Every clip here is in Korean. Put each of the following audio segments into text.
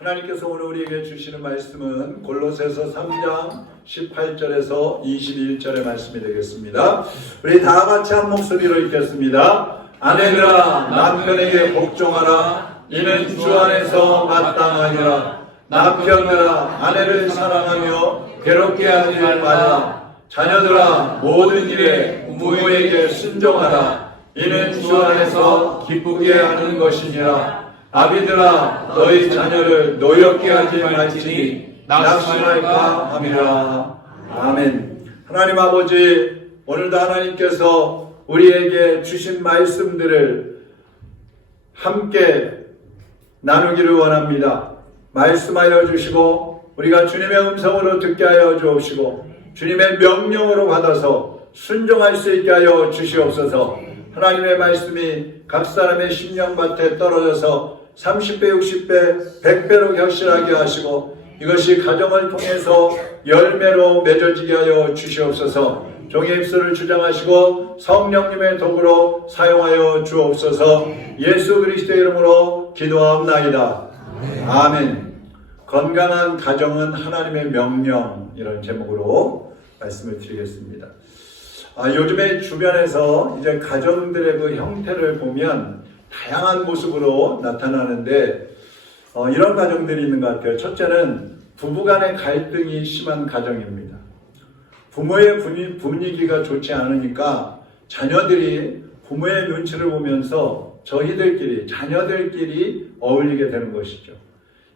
하나님께서 오늘 우리에게 주시는 말씀은 골로새서 3장 18절에서 21절의 말씀이 되겠습니다. 우리 다 같이 한 목소리로 읽겠습니다. 아내들아 남편에게 복종하라. 이는 주 안에서 마땅하니라. 남편들아 아내를 사랑하며 괴롭게 하지 말라. 자녀들아 모든 일에 부모에게 순종하라. 이는 주 안에서 기쁘게 하는 것이니라. 아비들아 너희 자녀를 노엽게 하지 말지니 낙심할까 함이라. 아멘. 하나님 아버지, 오늘도 하나님께서 우리에게 주신 말씀들을 함께 나누기를 원합니다. 말씀하여 주시고 우리가 주님의 음성으로 듣게 하여 주옵시고 주님의 명령으로 받아서 순종할 수 있게 하여 주시옵소서. 하나님의 말씀이 각 사람의 심령밭에 떨어져서 30배, 60배, 100배로 결실하게 하시고 이것이 가정을 통해서 열매로 맺어지게 하여 주시옵소서. 종의 입술을 주장하시고 성령님의 도구로 사용하여 주옵소서. 예수 그리스도의 이름으로 기도하옵나이다. 아멘. 건강한 가정은 하나님의 명령, 이런 제목으로 말씀을 드리겠습니다. 요즘에 주변에서 이제 가정들의 그 형태를 보면 다양한 모습으로 나타나는데 이런 가정들이 있는 것 같아요. 첫째는 부부간의 갈등이 심한 가정입니다. 부모의 분위기가 좋지 않으니까 자녀들이 부모의 눈치를 보면서 자녀들끼리 어울리게 되는 것이죠.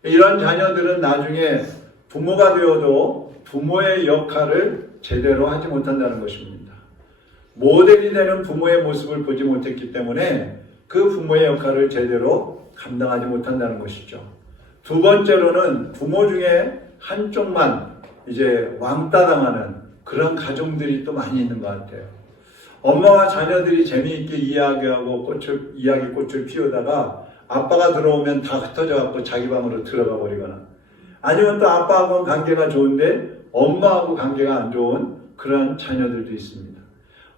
이런 자녀들은 나중에 부모가 되어도 부모의 역할을 제대로 하지 못한다는 것입니다. 모델이 되는 부모의 모습을 보지 못했기 때문에 그 부모의 역할을 제대로 감당하지 못한다는 것이죠. 두 번째로는 부모 중에 한쪽만 이제 왕따 당하는 그런 가정들이 또 많이 있는 것 같아요. 엄마와 자녀들이 재미있게 이야기하고 이야기꽃을 피우다가 아빠가 들어오면 다 흩어져 갖고 자기 방으로 들어가 버리거나, 아니면 또 아빠하고는 관계가 좋은데 엄마하고 관계가 안 좋은 그런 자녀들도 있습니다.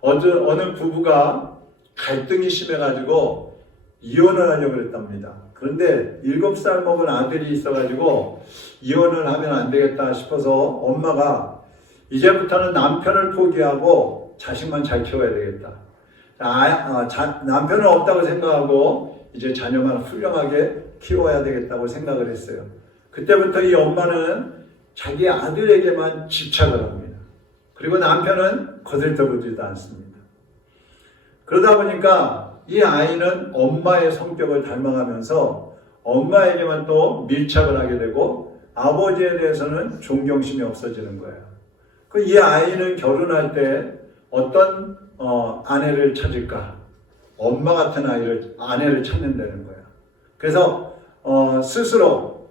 어느 부부가 갈등이 심해가지고 이혼을 하려고 했답니다. 그런데 7살 먹은 아들이 있어가지고 이혼을 하면 안 되겠다 싶어서 엄마가 이제부터는 남편을 포기하고 자식만 잘 키워야 되겠다. 남편은 없다고 생각하고 이제 자녀만 훌륭하게 키워야 되겠다고 생각을 했어요. 그때부터 이 엄마는 자기 아들에게만 집착을 합니다. 그리고 남편은 거들떠보지도 않습니다. 그러다 보니까 이 아이는 엄마의 성격을 닮아가면서 엄마에게만 또 밀착을 하게 되고 아버지에 대해서는 존경심이 없어지는 거예요. 이 아이는 결혼할 때 어떤 아내를 찾을까? 엄마 같은 아내를 찾는다는 거예요. 그래서 스스로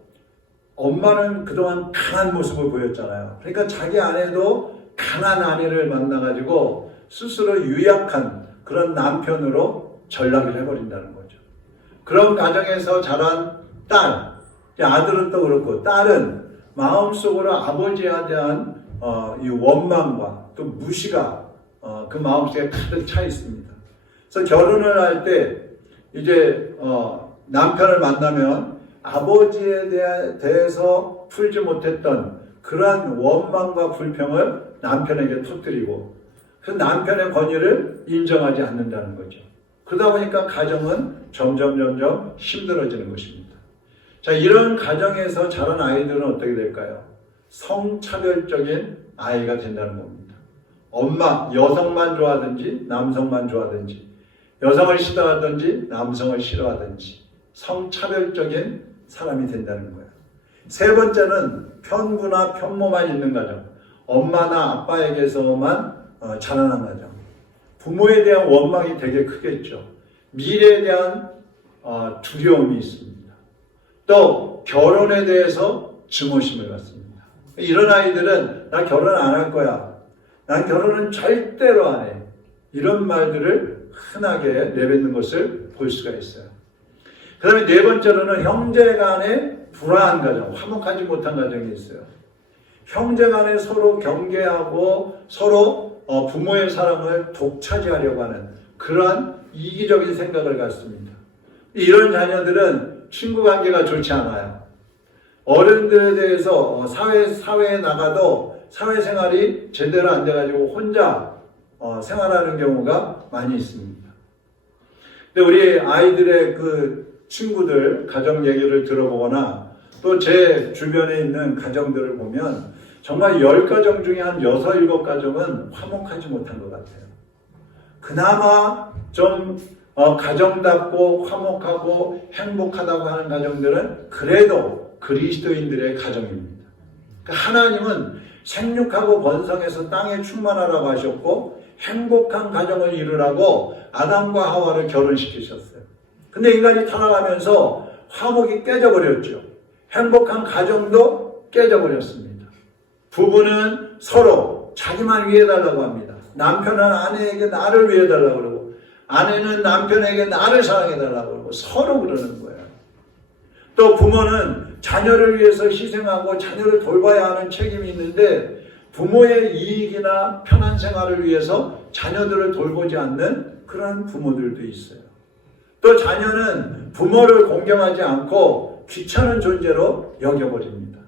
엄마는 그동안 강한 모습을 보였잖아요. 그러니까 자기 아내도 강한 아내를 만나가지고 스스로 유약한 그런 남편으로 전락을 해버린다는 거죠. 그런 가정에서 자란 딸, 아들은 또 그렇고, 딸은 마음속으로 아버지에 대한 이 원망과 또 무시가 그 마음속에 가득 차 있습니다. 그래서 결혼을 할 때 이제 남편을 만나면 아버지에 대해서 풀지 못했던 그러한 원망과 불평을 남편에게 터뜨리고, 그 남편의 권위를 인정하지 않는다는 거죠. 그러다 보니까 가정은 점점 힘들어지는 것입니다. 자, 이런 가정에서 자란 아이들은 어떻게 될까요? 성차별적인 아이가 된다는 겁니다. 여성만 좋아하든지 남성만 좋아하든지, 여성을 싫어하든지 남성을 싫어하든지 성차별적인 사람이 된다는 거예요. 세 번째는 편구나 편모만 있는 가정, 엄마나 아빠에게서만 자라난 가정. 부모에 대한 원망이 되게 크겠죠. 미래에 대한 두려움이 있습니다. 또 결혼에 대해서 증오심을 갖습니다. 이런 아이들은 나 결혼 안 할 거야, 난 결혼은 절대로 안 해, 이런 말들을 흔하게 내뱉는 것을 볼 수가 있어요. 그 다음에 네 번째로는 형제 간의 불화한 가정, 화목하지 못한 가정이 있어요. 형제 간에 서로 경계하고 서로 부모의 사랑을 독차지하려고 하는 그러한 이기적인 생각을 갖습니다. 이런 자녀들은 친구 관계가 좋지 않아요. 어른들에 대해서 사회에 나가도 사회생활이 제대로 안 돼가지고 혼자 생활하는 경우가 많이 있습니다. 근데 우리 아이들의 그 친구들 가정 얘기를 들어보거나 또 제 주변에 있는 가정들을 보면 정말 10가정 중에 한 6, 7가정은 화목하지 못한 것 같아요. 그나마 좀 가정답고 화목하고 행복하다고 하는 가정들은 그래도 그리스도인들의 가정입니다. 그러니까 하나님은 생육하고 번성해서 땅에 충만하라고 하셨고 행복한 가정을 이루라고 아담과 하와를 결혼시키셨어요. 근데 인간이 타락하면서 화목이 깨져버렸죠. 행복한 가정도 깨져버렸습니다. 부부는 서로 자기만 위해달라고 합니다. 남편은 아내에게 나를 위해달라고 그러고 아내는 남편에게 나를 사랑해달라고 그러고 서로 그러는 거예요. 또 부모는 자녀를 위해서 희생하고 자녀를 돌봐야 하는 책임이 있는데 부모의 이익이나 편한 생활을 위해서 자녀들을 돌보지 않는 그런 부모들도 있어요. 또 자녀는 부모를 공경하지 않고 귀찮은 존재로 여겨버립니다.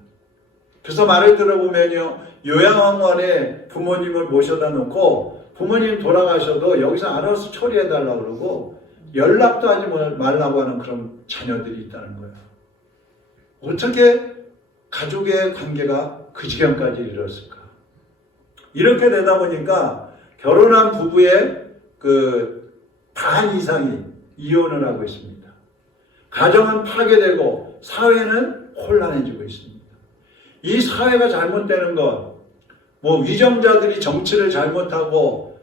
그래서 말을 들어보면요, 요양원에 부모님을 모셔다 놓고 부모님 돌아가셔도 여기서 알아서 처리해달라고 그러고 연락도 하지 말라고 하는 그런 자녀들이 있다는 거예요. 어떻게 가족의 관계가 그 지경까지 이르렀을까? 이렇게 되다 보니까 결혼한 부부의 반 이상이 이혼을 하고 있습니다. 가정은 파괴되고 사회는 혼란해지고 있습니다. 이 사회가 잘못되는 것, 위정자들이 정치를 잘못하고,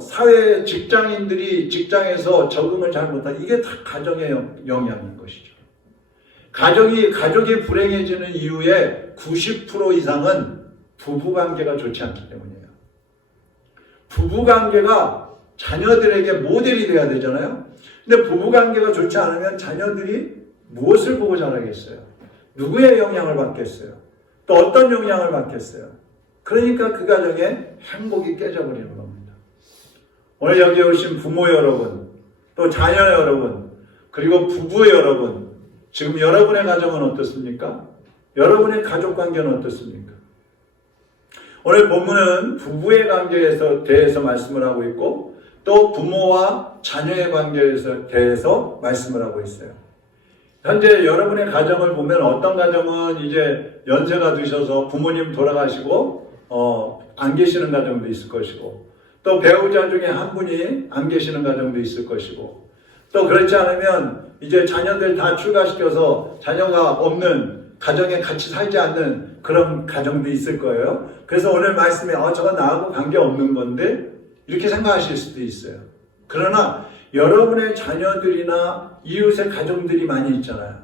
사회 직장인들이 직장에서 적응을 잘못하고, 이게 다 가정의 영향인 것이죠. 가족이 불행해지는 이유의 90% 이상은 부부관계가 좋지 않기 때문이에요. 부부관계가 자녀들에게 모델이 돼야 되잖아요. 근데 부부관계가 좋지 않으면 자녀들이 무엇을 보고 자라겠어요? 누구의 영향을 받겠어요? 또 어떤 영향을 받겠어요? 그러니까 그 가정에 행복이 깨져버리는 겁니다. 오늘 여기 오신 부모 여러분, 또 자녀 여러분, 그리고 부부 여러분, 지금 여러분의 가정은 어떻습니까? 여러분의 가족관계는 어떻습니까? 오늘 본문은 부부의 관계에 대해서 말씀을 하고 있고 또 부모와 자녀의 관계에 대해서 말씀을 하고 있어요. 현재 여러분의 가정을 보면 어떤 가정은 이제 연세가 드셔서 부모님 돌아가시고 안 계시는 가정도 있을 것이고 또 배우자 중에 한 분이 안 계시는 가정도 있을 것이고 또 그렇지 않으면 이제 자녀들 다 출가시켜서 자녀가 없는 가정에 같이 살지 않는 그런 가정도 있을 거예요. 그래서 오늘 말씀에 저건 나하고 관계없는 건데 이렇게 생각하실 수도 있어요. 그러나 여러분의 자녀들이나 이웃의 가정들이 많이 있잖아요.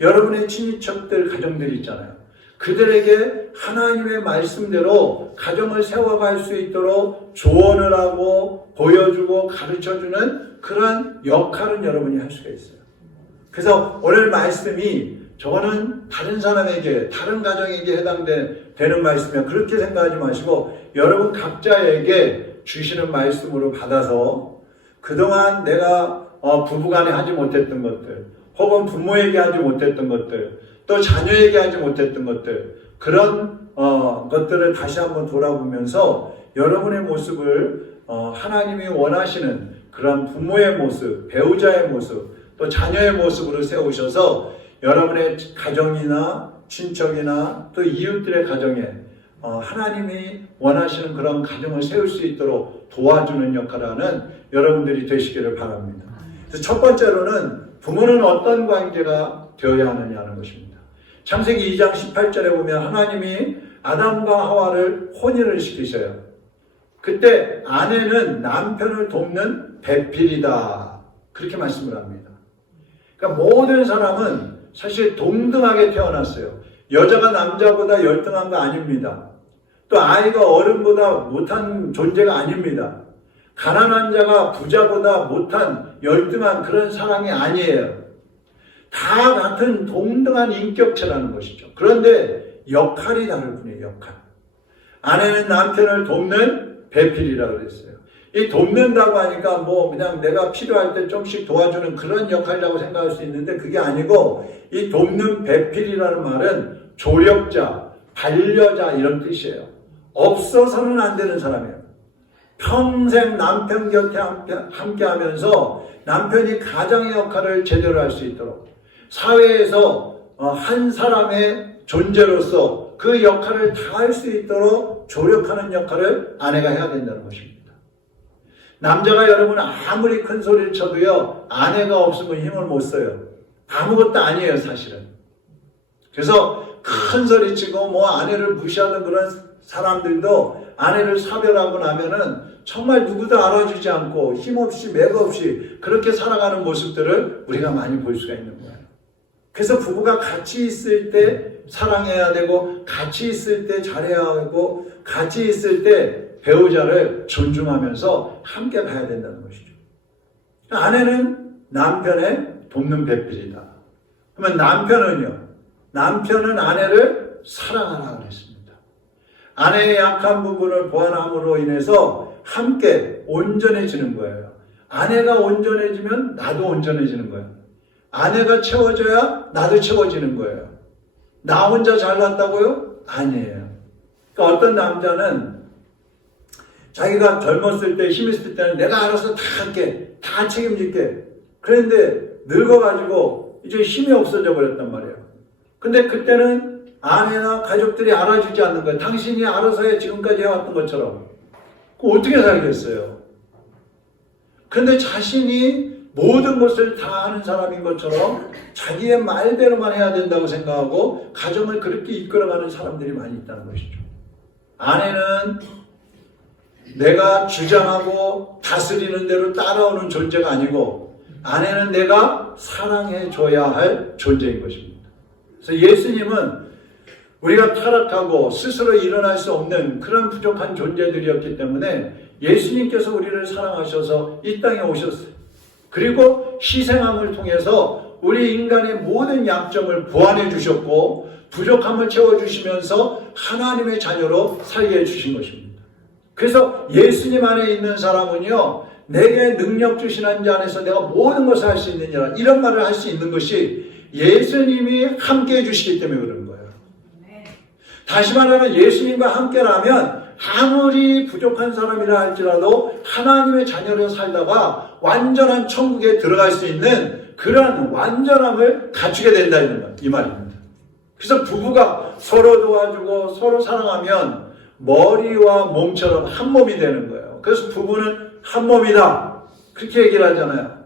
여러분의 친인척들 가정들이 있잖아요. 그들에게 하나님의 말씀대로 가정을 세워갈 수 있도록 조언을 하고 보여주고 가르쳐주는 그러한 역할은 여러분이 할 수가 있어요. 그래서 오늘 말씀이 저거는 다른 사람에게, 다른 가정에게 해당되는 말씀이야. 그렇게 생각하지 마시고 여러분 각자에게 주시는 말씀으로 받아서 그동안 내가 부부간에 하지 못했던 것들, 혹은 부모에게 하지 못했던 것들, 또 자녀에게 하지 못했던 것들, 그런 것들을 다시 한번 돌아보면서 여러분의 모습을 하나님이 원하시는 그런 부모의 모습, 배우자의 모습, 또 자녀의 모습으로 세우셔서 여러분의 가정이나 친척이나 또 이웃들의 가정에 하나님이 원하시는 그런 가정을 세울 수 있도록 도와주는 역할을 하는 여러분들이 되시기를 바랍니다. 그래서 첫 번째로는 부모는 어떤 관계가 되어야 하느냐는 것입니다. 창세기 2장 18절에 보면 하나님이 아담과 하와를 혼인을 시키셔요. 그때 아내는 남편을 돕는 배필이다. 그렇게 말씀을 합니다. 그러니까 모든 사람은 사실 동등하게 태어났어요. 여자가 남자보다 열등한 거 아닙니다. 또 아이가 어른보다 못한 존재가 아닙니다. 가난한 자가 부자보다 못한 열등한 그런 상황이 아니에요. 다 같은 동등한 인격체라는 것이죠. 그런데 역할이 다를 뿐이에요. 역할. 아내는 남편을 돕는 배필이라고 그랬어요. 이 돕는다고 하니까 뭐 그냥 내가 필요할 때 좀씩 도와주는 그런 역할이라고 생각할 수 있는데 그게 아니고 이 돕는 배필이라는 말은 조력자, 반려자 이런 뜻이에요. 없어서는 안 되는 사람이에요. 평생 남편 곁에 함께 하면서 남편이 가장의 역할을 제대로 할 수 있도록 사회에서 한 사람의 존재로서 그 역할을 다 할 수 있도록 조력하는 역할을 아내가 해야 된다는 것입니다. 남자가 여러분 아무리 큰 소리를 쳐도요, 아내가 없으면 힘을 못 써요. 아무것도 아니에요, 사실은. 그래서 큰 소리 치고 뭐 아내를 무시하는 그런 사람들도 아내를 사별하고 나면은 정말 누구도 알아주지 않고 힘없이 맥없이 그렇게 살아가는 모습들을 우리가 많이 볼 수가 있는 거예요. 그래서 부부가 같이 있을 때 사랑해야 되고 같이 있을 때 잘해야 하고 같이 있을 때 배우자를 존중하면서 함께 가야 된다는 것이죠. 아내는 남편의 돕는 배필이다. 그러면 남편은요? 남편은 아내를 사랑하라 그랬습니다. 아내의 약한 부분을 보완함으로 인해서 함께 온전해지는 거예요. 아내가 온전해지면 나도 온전해지는 거예요. 아내가 채워져야 나도 채워지는 거예요. 나 혼자 잘났다고요? 아니에요. 그러니까 어떤 남자는 자기가 젊었을 때, 힘 있을 때는 내가 알아서 다 할게, 다 책임질게. 그런데 늙어가지고 이제 힘이 없어져 버렸단 말이에요. 근데 그때는 아내나 가족들이 알아주지 않는 거예요. 당신이 알아서 해, 지금까지 해왔던 것처럼. 그럼 어떻게 살겠어요? 그런데 자신이 모든 것을 다 하는 사람인 것처럼 자기의 말대로만 해야 된다고 생각하고 가정을 그렇게 이끌어가는 사람들이 많이 있다는 것이죠. 아내는 내가 주장하고 다스리는 대로 따라오는 존재가 아니고 아내는 내가 사랑해줘야 할 존재인 것입니다. 그래서 예수님은 우리가 타락하고 스스로 일어날 수 없는 그런 부족한 존재들이었기 때문에 예수님께서 우리를 사랑하셔서 이 땅에 오셨어요. 그리고 희생함을 통해서 우리 인간의 모든 약점을 보완해 주셨고 부족함을 채워주시면서 하나님의 자녀로 살게 해주신 것입니다. 그래서 예수님 안에 있는 사람은요, 내게 능력 주시는 자 안에서 내가 모든 것을 할 수 있느니라 이런 말을 할 수 있는 것이 예수님이 함께 해주시기 때문에 그런 거예요. 다시 말하면 예수님과 함께라면 아무리 부족한 사람이라 할지라도 하나님의 자녀로 살다가 완전한 천국에 들어갈 수 있는 그런 완전함을 갖추게 된다 이 말입니다. 그래서 부부가 서로 도와주고 서로 사랑하면 머리와 몸처럼 한 몸이 되는 거예요. 그래서 부부는 한 몸이다 그렇게 얘기를 하잖아요.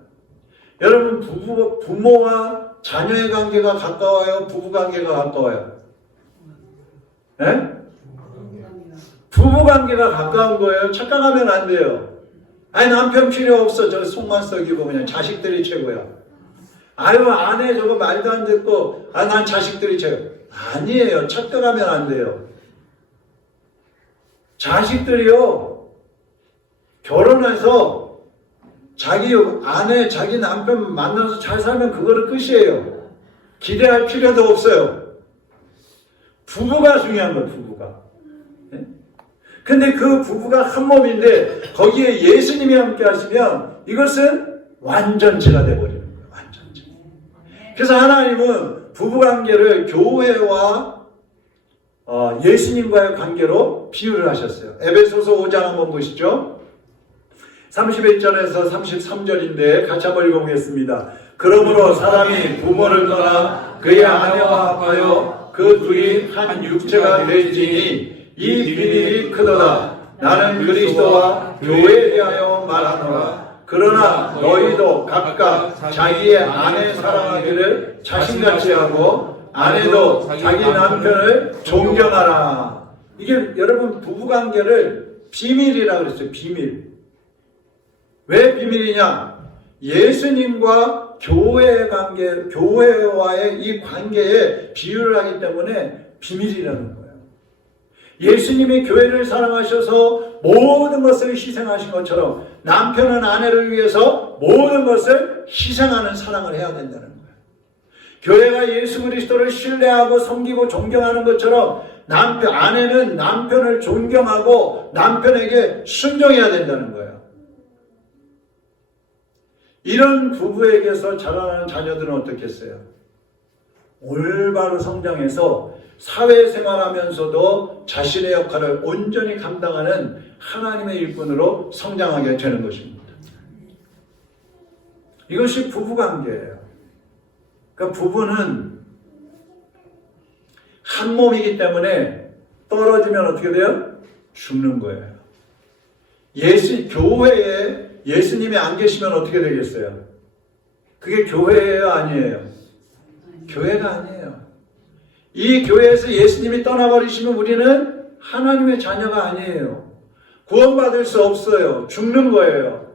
여러분 부모와 자녀의 관계가 가까워요? 부부 관계가 가까워요? 네? 부부관계가 가까운 거예요. 착각하면 안 돼요. 아니 남편 필요 없어. 저 속만 썩이고 그냥 자식들이 최고야. 아유 아내 저거 말도 안 듣고 난 자식들이 최고. 아니에요. 착각하면 안 돼요. 자식들이요. 결혼해서 자기 아내 자기 남편 만나서 잘 살면 그거는 끝이에요. 기대할 필요도 없어요. 부부가 중요한 거예요. 부부가. 근데 그 부부가 한 몸인데 거기에 예수님이 함께 하시면 이것은 완전체가 되어버리는 거예요. 완전체. 그래서 하나님은 부부관계를 교회와 예수님과의 관계로 비유를 하셨어요. 에베소서 5장 한번 보시죠. 31절에서 33절인데 같이 한번 읽어보겠습니다. 그러므로 사람이 부모를 떠나 그의 아내와 합하여 그 둘이 한 육체가 될지니 이 비밀이 크도다. 나는 그리스도와 교회에 대하여 말하노라. 그러나 너희도 각각 자기의 아내 사랑하기를 자신같이 하고 아내도 자기 남편을 존경하라. 이게 여러분 부부관계를 비밀이라고 그랬어요. 비밀. 왜 비밀이냐? 예수님과 교회의 관계, 교회와의 이 관계에 비유를 하기 때문에 비밀이라는 거예요. 예수님이 교회를 사랑하셔서 모든 것을 희생하신 것처럼 남편은 아내를 위해서 모든 것을 희생하는 사랑을 해야 된다는 거예요. 교회가 예수 그리스도를 신뢰하고 섬기고 존경하는 것처럼 아내는 남편을 존경하고 남편에게 순종해야 된다는 거예요. 이런 부부에게서 자라나는 자녀들은 어떻겠어요? 올바로 성장해서 사회생활하면서도 자신의 역할을 온전히 감당하는 하나님의 일꾼으로 성장하게 되는 것입니다. 이것이 부부관계예요. 그러니까 부부는 한 몸이기 때문에 떨어지면 어떻게 돼요? 죽는 거예요. 교회에 예수님이 안 계시면 어떻게 되겠어요? 그게 교회예요, 아니에요? 교회가 아니에요. 이 교회에서 예수님이 떠나버리시면 우리는 하나님의 자녀가 아니에요. 구원받을 수 없어요. 죽는 거예요.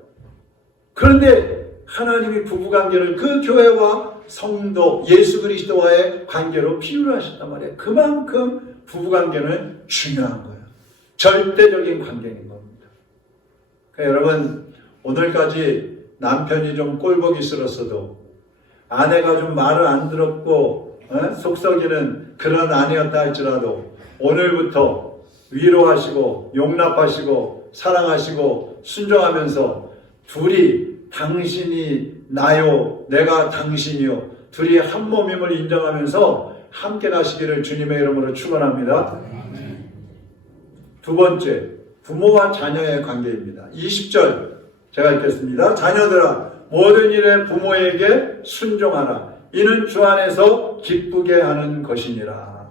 그런데 하나님이 부부관계를 그 교회와 성도 예수 그리스도와의 관계로 비유를 하셨단 말이에요. 그만큼 부부관계는 중요한 거예요. 절대적인 관계인 겁니다. 그러니까 여러분, 오늘까지 남편이 좀 꼴보기 싫었어도, 아내가 좀 말을 안 들었고 속 썩이는 그런 아내였다 할지라도 오늘부터 위로하시고 용납하시고 사랑하시고 순종하면서 둘이 당신이 나요, 내가 당신이요, 둘이 한 몸임을 인정하면서 함께 가시기를 주님의 이름으로 축원합니다. 두 번째, 부모와 자녀의 관계입니다. 20절 제가 읽겠습니다. 자녀들아, 모든 일에 부모에게 순종하라. 이는 주 안에서 기쁘게 하는 것이니라.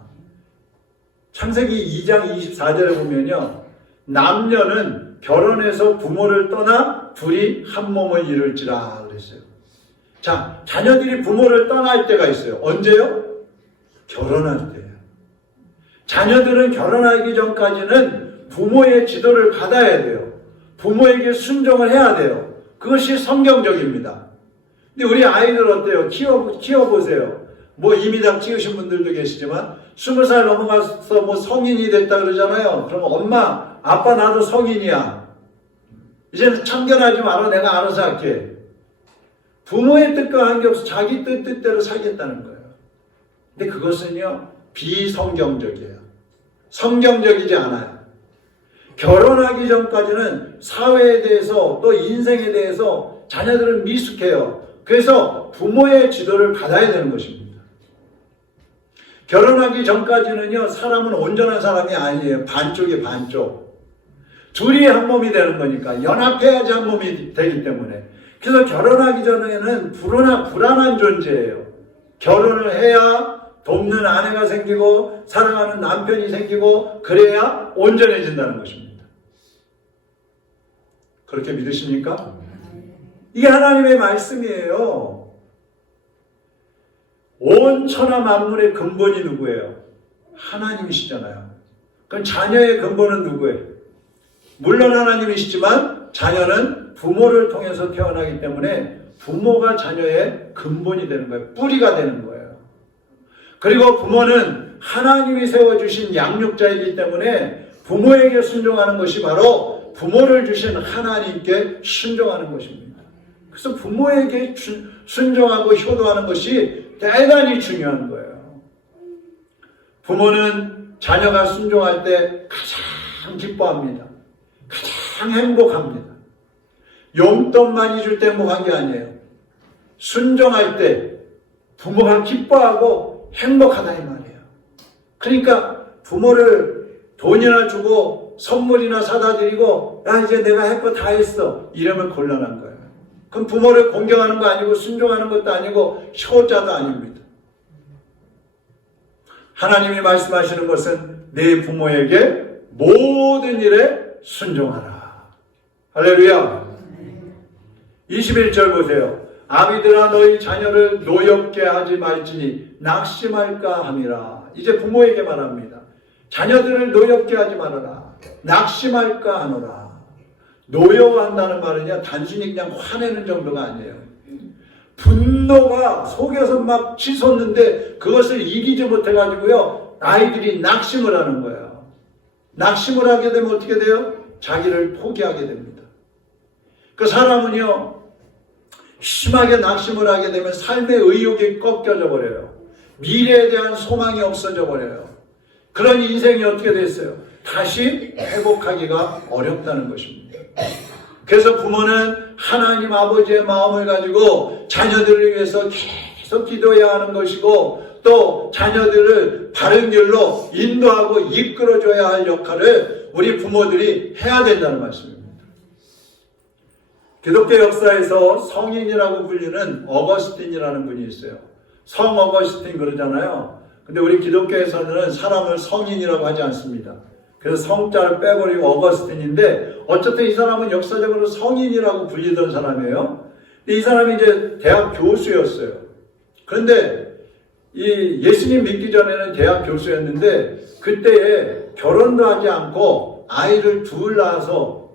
창세기 2장 24절에 보면요, 남녀는 결혼해서 부모를 떠나 둘이 한 몸을 이룰지라 그랬어요. 자, 자녀들이 부모를 떠날 때가 있어요. 언제요? 결혼할 때예요. 자녀들은 결혼하기 전까지는 부모의 지도를 받아야 돼요. 부모에게 순종을 해야 돼요. 그것이 성경적입니다. 근데 우리 아이들 어때요? 키워보세요. 뭐 이미 다 키우신 분들도 계시지만 20살 넘어가서 뭐 성인이 됐다 그러잖아요. 그럼 엄마, 아빠 나도 성인이야. 이제는 참견하지 마라. 내가 알아서 할게. 부모의 뜻과 관계없이 자기 뜻대로 살겠다는 거예요. 근데 그것은요, 비성경적이에요. 성경적이지 않아요. 결혼하기 전까지는 사회에 대해서 또 인생에 대해서 자녀들은 미숙해요. 그래서 부모의 지도를 받아야 되는 것입니다. 결혼하기 전까지는요, 사람은 온전한 사람이 아니에요. 반쪽이 반쪽. 둘이 한 몸이 되는 거니까 연합해야지 한 몸이 되기 때문에. 그래서 결혼하기 전에는 불안한 존재예요. 결혼을 해야 돕는 아내가 생기고 사랑하는 남편이 생기고 그래야 온전해진다는 것입니다. 그렇게 믿으십니까? 이게 하나님의 말씀이에요. 온 천하 만물의 근본이 누구예요? 하나님이시잖아요. 그럼 자녀의 근본은 누구예요? 물론 하나님이시지만 자녀는 부모를 통해서 태어나기 때문에 부모가 자녀의 근본이 되는 거예요. 뿌리가 되는 거예요. 그리고 부모는 하나님이 세워주신 양육자이기 때문에 부모에게 순종하는 것이 바로 부모를 주신 하나님께 순종하는 것입니다. 그래서 부모에게 순종하고 효도하는 것이 대단히 중요한 거예요. 부모는 자녀가 순종할 때 가장 기뻐합니다. 가장 행복합니다. 용돈 많이 줄 때 행복한 게 아니에요. 순종할 때 부모가 기뻐하고 행복하다 이 말이에요. 그러니까 부모를 돈이나 주고 선물이나 사다 드리고 야 이제 내가 할 거 다 했어 이러면 곤란한 거예요. 그럼 부모를 공경하는 거 아니고 순종하는 것도 아니고 효자도 아닙니다. 하나님이 말씀하시는 것은 내 부모에게 모든 일에 순종하라. 할렐루야. 21절 보세요. 아비들아 너희 자녀를 노엽게 하지 말지니 낙심할까 함이라. 이제 부모에게 말합니다. 자녀들을 노엽게 하지 말아라. 낙심할까 하노라. 노여워한다는 말은요, 단순히 그냥 화내는 정도가 아니에요. 분노가 속에서 막 치솟는데 그것을 이기지 못해가지고요, 아이들이 낙심을 하는 거예요. 낙심을 하게 되면 어떻게 돼요? 자기를 포기하게 됩니다. 그 사람은요, 심하게 낙심을 하게 되면 삶의 의욕이 꺾여져 버려요. 미래에 대한 소망이 없어져 버려요. 그런 인생이 어떻게 됐어요? 다시 회복하기가 어렵다는 것입니다. 그래서 부모는 하나님 아버지의 마음을 가지고 자녀들을 위해서 계속 기도해야 하는 것이고, 또 자녀들을 바른 길로 인도하고 이끌어줘야 할 역할을 우리 부모들이 해야 된다는 말씀입니다. 기독교 역사에서 성인이라고 불리는 어거스틴이라는 분이 있어요. 성 어거스틴 그러잖아요. 근데 우리 기독교에서는 사람을 성인이라고 하지 않습니다. 그래서 성자를 빼버리고 어거스틴인데, 어쨌든 이 사람은 역사적으로 성인이라고 불리던 사람이에요. 근데 이 사람이 이제 대학 교수였어요. 그런데 이 예수님 믿기 전에는 대학 교수였는데, 그때에 결혼도 하지 않고 아이를 둘 낳아서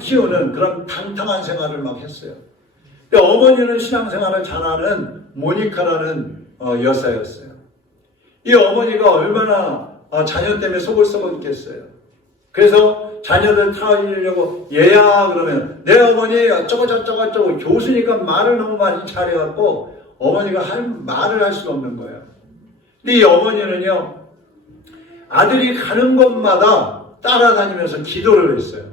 키우는 그런 방탕한 생활을 막 했어요. 근데 어머니는 신앙생활을 잘하는 모니카라는 여사였어요. 이 어머니가 얼마나 자녀 때문에 소글소글 있겠어요. 그래서 자녀들 타이려고 얘야 그러면 내 어머니 저거 교수니까 말을 너무 많이 잘해갖고 어머니가 말을 할 수가 없는 거예요. 근데 이 어머니는요, 아들이 가는 곳마다 따라다니면서 기도를 했어요.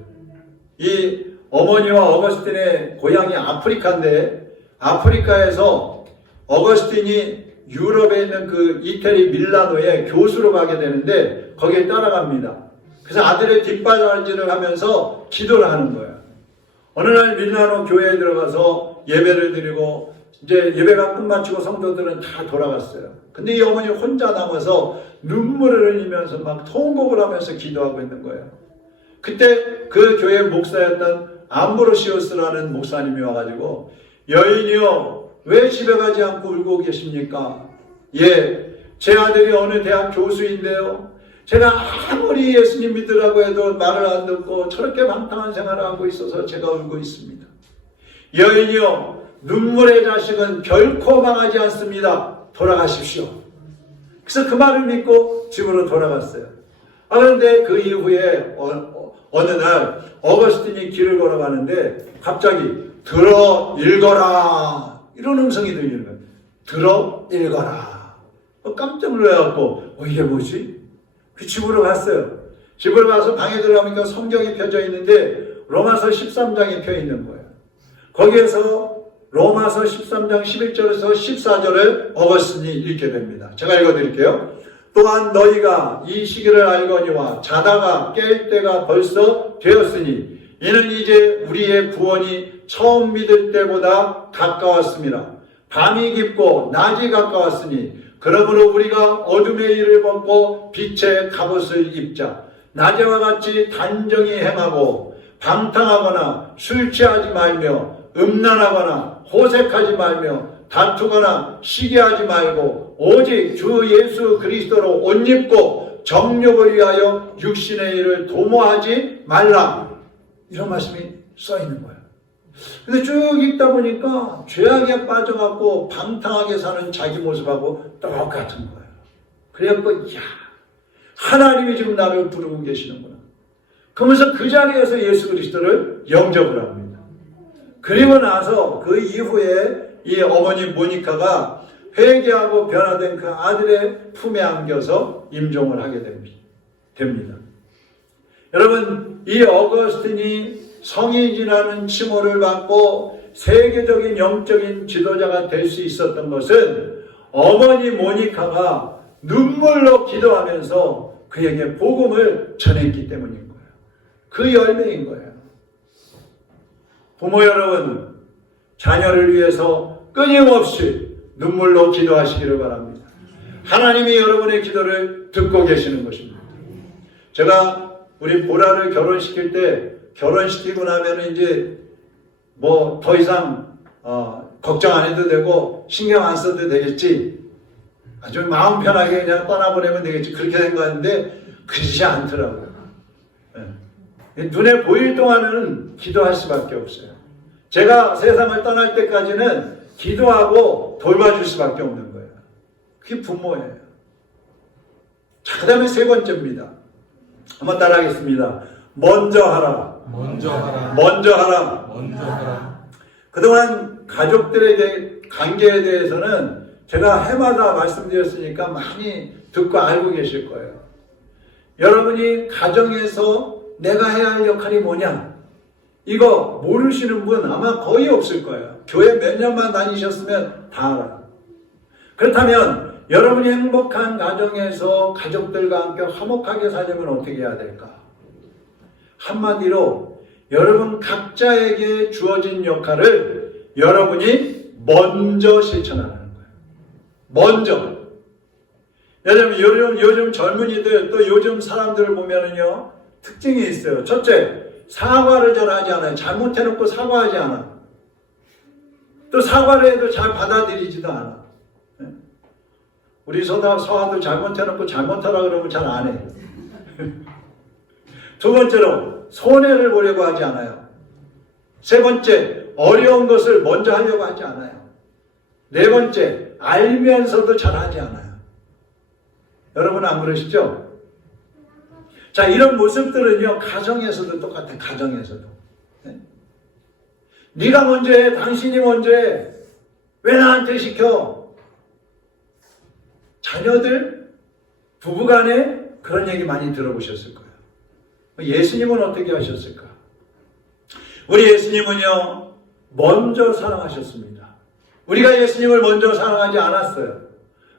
이 어머니와 어거스틴의 고향이 아프리카인데, 아프리카에서 어거스틴이 유럽에 있는 그 이태리 밀라노에 교수로 가게 되는데 거기에 따라갑니다. 그래서 아들의 뒷바라지를 하면서 기도를 하는 거예요. 어느 날 밀라노 교회에 들어가서 예배를 드리고 이제 예배가 끝마치고 성도들은 다 돌아갔어요. 근데 이 어머니 혼자 남아서 눈물을 흘리면서 막 통곡을 하면서 기도하고 있는 거예요. 그때 그 교회 목사였던 암브로시우스라는 목사님이 와가지고, 여인이요, 왜 집에 가지 않고 울고 계십니까? 예, 제 아들이 어느 대학 교수인데요, 제가 아무리 예수님 믿으라고 해도 말을 안 듣고 저렇게 방탕한 생활을 하고 있어서 제가 울고 있습니다. 여인이요, 눈물의 자식은 결코 망하지 않습니다. 돌아가십시오. 그래서 그 말을 믿고 집으로 돌아갔어요. 그런데 그 이후에 어느 날 어거스틴이 길을 걸어가는데 갑자기 들어 읽어라 이런 음성이 들리는 거예요. 들어 읽어라. 깜짝 놀라갖고 이게 뭐지? 그 집으로 갔어요. 집으로 가서 방에 들어가니까 성경이 펴져 있는데 로마서 13장이 펴 있는 거예요. 거기에서 로마서 13장 11절에서 14절을 어거스틴이 읽게 됩니다. 제가 읽어드릴게요. 또한 너희가 이 시기를 알거니와 자다가 깰 때가 벌써 되었으니 이는 이제 우리의 구원이 처음 믿을 때보다 가까웠습니다. 밤이 깊고 낮이 가까웠으니 그러므로 우리가 어둠의 일을 벗고 빛의 갑옷을 입자. 낮에와 같이 단정히 행하고 방탕하거나 술 취하지 말며 음란하거나 호색하지 말며 다투거나 시기하지 말고 오직 주 예수 그리스도로 옷 입고 정욕을 위하여 육신의 일을 도모하지 말라. 이런 말씀이 써 있는 거예요. 근데 쭉 읽다 보니까 죄악에 빠져갖고 방탕하게 사는 자기 모습하고 똑같은 거예요. 그래갖고 야, 하나님이 지금 나를 부르고 계시는구나. 그러면서 그 자리에서 예수 그리스도를 영접을 합니다. 그리고 나서 그 이후에 이 어머니 모니카가 회개하고 변화된 그 아들의 품에 안겨서 임종을 하게 됩니다. 여러분, 이 어거스틴이 성인이라는 칭호를 받고 세계적인 영적인 지도자가 될 수 있었던 것은 어머니 모니카가 눈물로 기도하면서 그에게 복음을 전했기 때문인 거예요. 그 열매인 거예요. 부모 여러분, 자녀를 위해서 끊임없이 눈물로 기도하시기를 바랍니다. 하나님이 여러분의 기도를 듣고 계시는 것입니다. 제가 우리 보라를 결혼시킬 때 결혼시키고 나면 이제 뭐 더 이상 걱정 안 해도 되고 신경 안 써도 되겠지. 아주 마음 편하게 그냥 떠나보내면 되겠지. 그렇게 생각하는데 그러지 않더라고요. 눈에 보일 동안은 기도할 수밖에 없어요. 제가 세상을 떠날 때까지는 기도하고 돌봐줄 수밖에 없는 거예요. 그게 부모예요. 자, 그 다음에 세 번째입니다. 한번 따라하겠습니다. 먼저 하라. 먼저 하라. 먼저 하라. 먼저 하라. 그동안 가족들의 관계에 대해서는 제가 해마다 말씀드렸으니까 많이 듣고 알고 계실 거예요. 여러분이 가정에서 내가 해야 할 역할이 뭐냐? 이거 모르시는 분 아마 거의 없을 거예요. 교회 몇 년만 다니셨으면 다 알아요. 그렇다면 여러분이 행복한 가정에서 가족들과 함께 화목하게 살려면 어떻게 해야 될까? 한마디로 여러분 각자에게 주어진 역할을 여러분이 먼저 실천하는 거예요. 먼저. 요즘 젊은이들 또 요즘 사람들을 보면은요 특징이 있어요. 첫째, 사과를 잘 하지 않아요. 잘못해놓고 사과하지 않아. 또 사과를 해도 잘 받아들이지도 않아. 우리 서화도 잘못해놓고 잘못하라 그러면 잘 안 해. 두 번째로 손해를 보려고 하지 않아요. 세 번째, 어려운 것을 먼저 하려고 하지 않아요. 네 번째, 알면서도 잘하지 않아요. 여러분은 안 그러시죠? 자, 이런 모습들은요 가정에서도 똑같아요. 가정에서도. 네가 먼저 해. 당신이 먼저 해. 왜 나한테 시켜? 자녀들, 부부간에 그런 얘기 많이 들어보셨을 거예요. 예수님은 어떻게 하셨을까? 우리 예수님은요 먼저 사랑하셨습니다. 우리가 예수님을 먼저 사랑하지 않았어요.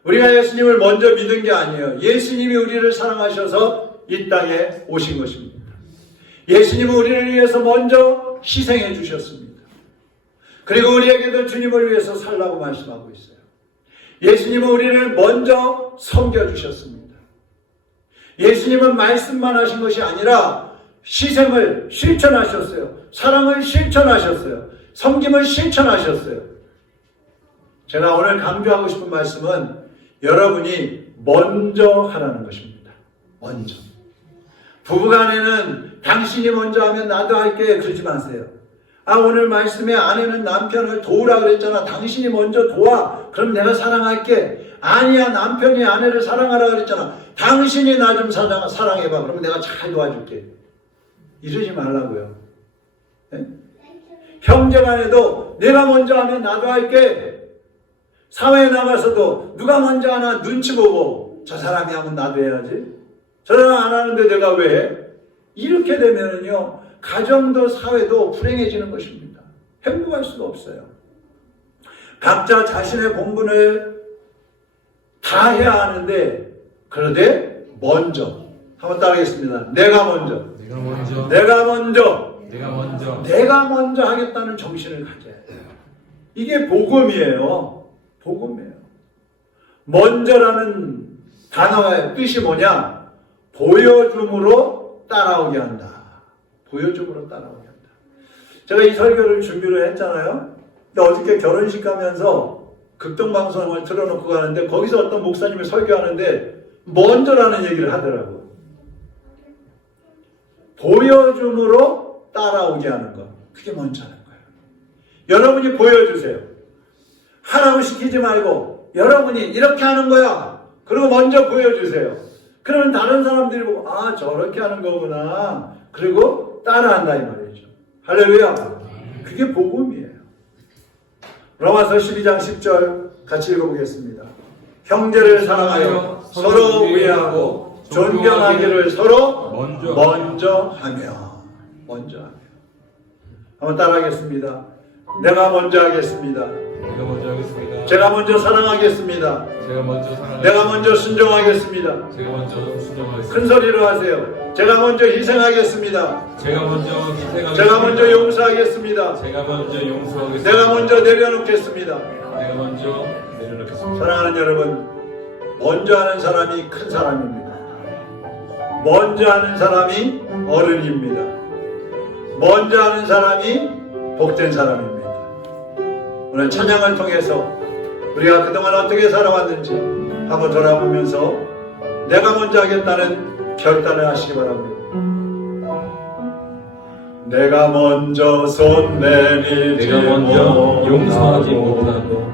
우리가 예수님을 먼저 믿은 게 아니에요. 예수님이 우리를 사랑하셔서 이 땅에 오신 것입니다. 예수님은 우리를 위해서 먼저 희생해 주셨습니다. 그리고 우리에게도 주님을 위해서 살라고 말씀하고 있어요. 예수님은 우리를 먼저 섬겨주셨습니다. 예수님은 말씀만 하신 것이 아니라 희생을 실천하셨어요. 사랑을 실천하셨어요. 섬김을 실천하셨어요. 제가 오늘 강조하고 싶은 말씀은 여러분이 먼저 하라는 것입니다. 먼저. 부부간에는 당신이 먼저 하면 나도 할게 그러지 마세요. 오늘 말씀에 아내는 남편을 도우라 그랬잖아. 당신이 먼저 도와. 그럼 내가 사랑할게. 아니야, 남편이 아내를 사랑하라 그랬잖아. 당신이 나 좀 사랑해봐. 그러면 내가 잘 도와줄게. 이러지 말라고요. 네? 형제간에도 내가 먼저 하면 나도 할게. 사회에 나가서도 누가 먼저 하나 눈치 보고 저 사람이 하면 나도 해야지. 저 사람 안 하는데 내가 왜 해? 이렇게 되면은요 가정도 사회도 불행해지는 것입니다. 행복할 수가 없어요. 각자 자신의 본분을 다 해야 하는데 그런데 먼저 한번 따라하겠습니다. 내가 먼저 하겠다는 정신을 가져야 돼요. 이게 복음이에요. 복음이에요. 먼저라는 단어의 뜻이 뭐냐? 보여줌으로 따라오게 한다. 보여줌으로 따라오게 한다. 제가 이 설교를 준비를 했잖아요. 근데 어저께 결혼식 가면서 극동방송을 틀어놓고 가는데 거기서 어떤 목사님이 설교하는데 먼저라는 얘기를 하더라고요. 보여줌으로 따라오게 하는 것. 그게 먼저 하는 거예요. 여러분이 보여주세요. 하라고 시키지 말고 여러분이 이렇게 하는 거야. 그리고 먼저 보여주세요. 그러면 다른 사람들이 보고 저렇게 하는 거구나. 그리고 따라한다 이 말이죠. 할렐루야. 그게 복음이에요. 로마서 12장 10절 같이 읽어보겠습니다. 형제를 사랑하여 서로 우애하고 존경하기를 서로 먼저 하며. 한번 따라하겠습니다. 내가 먼저 하겠습니다. 제가 먼저 사랑하겠습니다. 내가 먼저 순종하겠습니다. 큰 소리로 하세요. 제가 먼저 희생하겠습니다. 제가 먼저 용서하겠습니다. 내가 먼저 내려놓겠습니다. 사랑하는 여러분, 먼저 하는 사람이 큰 사람입니다. 먼저 하는 사람이 어른입니다. 먼저 하는 사람이 복된 사람입니다. 오늘 찬양을 통해서 우리가 그동안 어떻게 살아왔는지 한번 돌아보면서 내가 먼저 하겠다는 결단을 하시기 바랍니다. 내가 먼저 손 내밀지 못하고 용서하지 못하고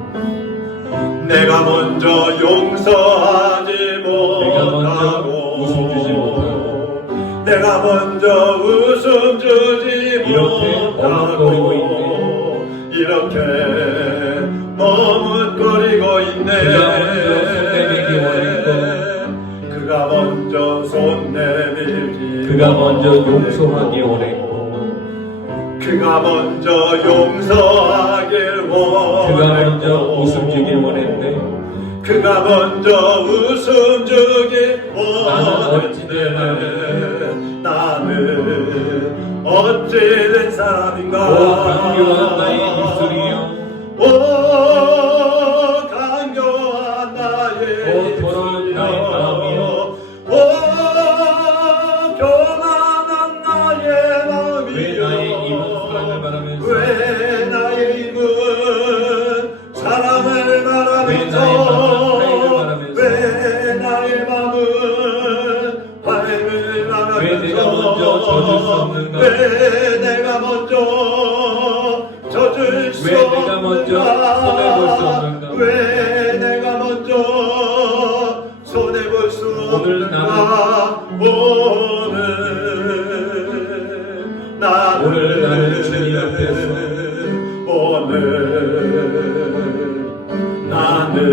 내가 먼저 용서하지 못하고 웃음 주지 못하고 내가 먼저 웃음 주지 못하고 이렇게 머뭇거리고 있네. 그가 먼저 손 내밀지 그가 먼저 용서하기 원했고 그가 먼저 용서하길 원했고 그가 먼저 웃음 주길 원했네. 그가 먼저 웃음 주길 원했네. 나는 어찌된 사람인가. 오 강교한 나의 입술이여, 오 강교한 나의 오 더러운 나의 마음이여, 오 교만한 나의 마음이여. 왜 나의 입은 사랑을 말하면서, 왜 나의 입은 사랑을 말하면서 왜 나의 마음은 화해를 말하면서 왜 내가 먼저 져줄 수 없는가? 왜 내가 먼저 져줄 수 왜 내가 먼저 손해볼 수 없는가? 없는가? 왜 내가 먼저 손해볼 수 오늘 없는가? 오늘 나는 주님 앞에서 나는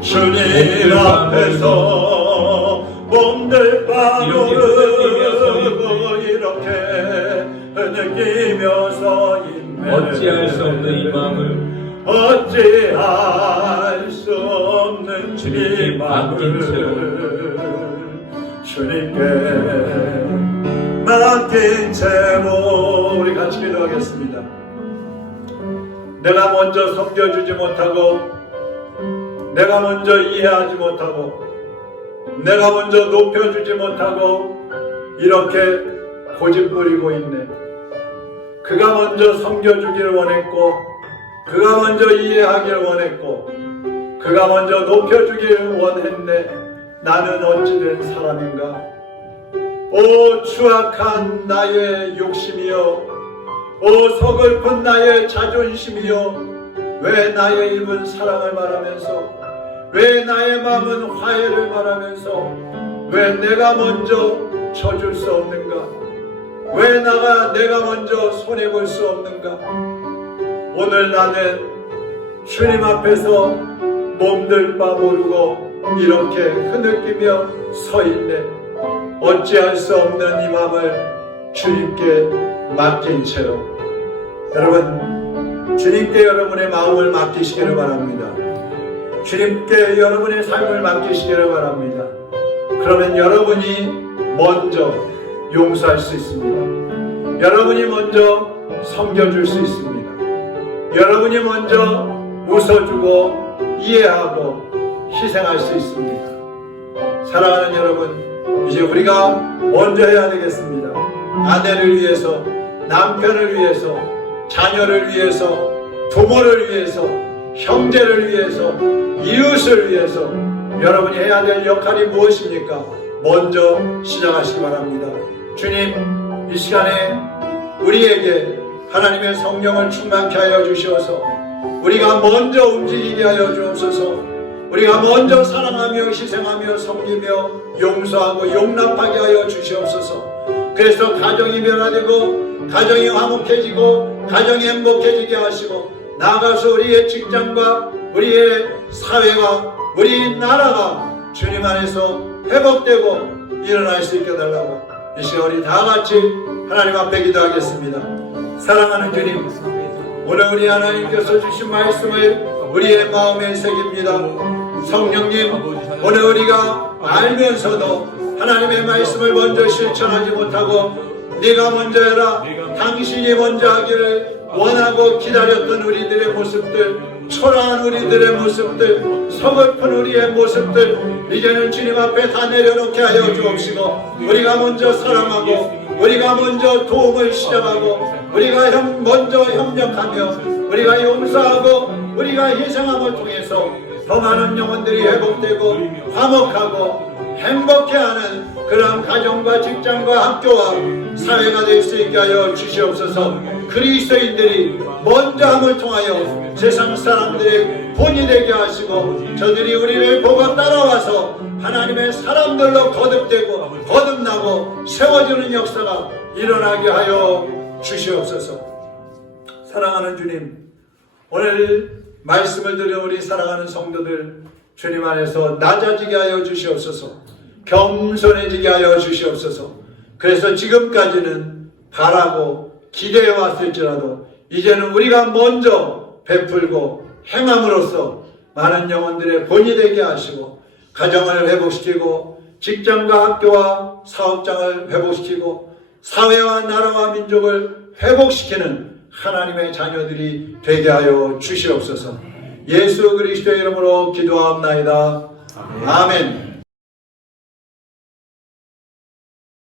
주님 앞에서 몸들 빠르고 이렇게 느끼며 서 있네. 어찌할 수 없는 이 마음을 어찌할 수 없는 주님께 이 맡긴 마음을 주님께 맡긴 채로 우리 같이 기도하겠습니다. 내가 먼저 섬겨주지 못하고, 내가 먼저 이해하지 못하고, 내가 먼저 높여주지 못하고 이렇게 고집부리고 있네. 그가 먼저 섬겨주기를 원했고, 그가 먼저 이해하기를 원했고, 그가 먼저 높여주기를 원했네. 나는 어찌된 사람인가? 오 추악한 나의 욕심이여, 오 서글픈 나의 자존심이여, 왜 나의 입은 사랑을 말하면서, 왜 나의 마음은 화해를 말하면서, 왜 내가 먼저 져줄 수 없는가? 왜 내가 먼저 손해볼 수 없는가? 오늘 나는 주님 앞에서 몸들 바 모르고 이렇게 흐느끼며 서 있네. 어찌할 수 없는 이 마음을 주님께 맡긴 채로, 여러분 주님께 여러분의 마음을 맡기시기를 바랍니다. 주님께 여러분의 삶을 맡기시기를 바랍니다. 그러면 여러분이 먼저 용서할 수 있습니다. 여러분이 먼저 섬겨줄 수 있습니다. 여러분이 먼저 웃어주고 이해하고 희생할 수 있습니다. 사랑하는 여러분, 이제 우리가 먼저 해야 되겠습니다. 아내를 위해서, 남편을 위해서, 자녀를 위해서, 부모를 위해서, 형제를 위해서, 이웃을 위해서 여러분이 해야 될 역할이 무엇입니까? 먼저 시작하시기 바랍니다. 주님, 이 시간에 우리에게 하나님의 성령을 충만케 하여 주시어서 우리가 먼저 움직이게 하여 주옵소서. 우리가 먼저 사랑하며 희생하며 섬기며 용서하고 용납하게 하여 주시옵소서. 그래서 가정이 변화되고 가정이 화목해지고 가정이 행복해지게 하시고, 나아가서 우리의 직장과 우리의 사회와 우리 나라가 주님 안에서 회복되고 일어날 수 있게 해달라고 이 시간 우리 다 같이 하나님 앞에 기도하겠습니다. 사랑하는 주님, 오늘 우리 하나님께서 주신 말씀을 우리의 마음에 새깁니다. 성령님, 오늘 우리가 알면서도 하나님의 말씀을 먼저 실천하지 못하고 네가 먼저 해라, 당신이 먼저 하기를 원하고 기다렸던 우리들의 모습들, 초라한 우리들의 모습들, 서글픈 우리의 모습들 이제는 주님 앞에 다 내려놓게 하여 주옵시고, 우리가 먼저 사랑하고 우리가 먼저 도움을 시작하고 우리가 먼저 협력하며 우리가 용서하고 우리가 희생함을 통해서 더 많은 영혼들이 회복되고 화목하고 행복해하는 그런 가정과 직장과 학교와 사회가 될 수 있게 하여 주시옵소서. 그리스도인들이 먼저함을 통하여 세상 사람들의 본이 되게 하시고 저들이 우리를 보고 따라와서 하나님의 사람들로 거듭되고 거듭나고 세워지는 역사가 일어나게 하여 주시옵소서. 사랑하는 주님, 오늘 말씀을 들은 우리 사랑하는 성도들 주님 안에서 낮아지게 하여 주시옵소서. 겸손해지게 하여 주시옵소서. 그래서 지금까지는 바라고 기대해 왔을지라도 이제는 우리가 먼저 베풀고 행함으로써 많은 영혼들의 본이 되게 하시고 가정을 회복시키고 직장과 학교와 사업장을 회복시키고 사회와 나라와 민족을 회복시키는 하나님의 자녀들이 되게 하여 주시옵소서. 예수 그리스도의 이름으로 기도합나이다. 아멘.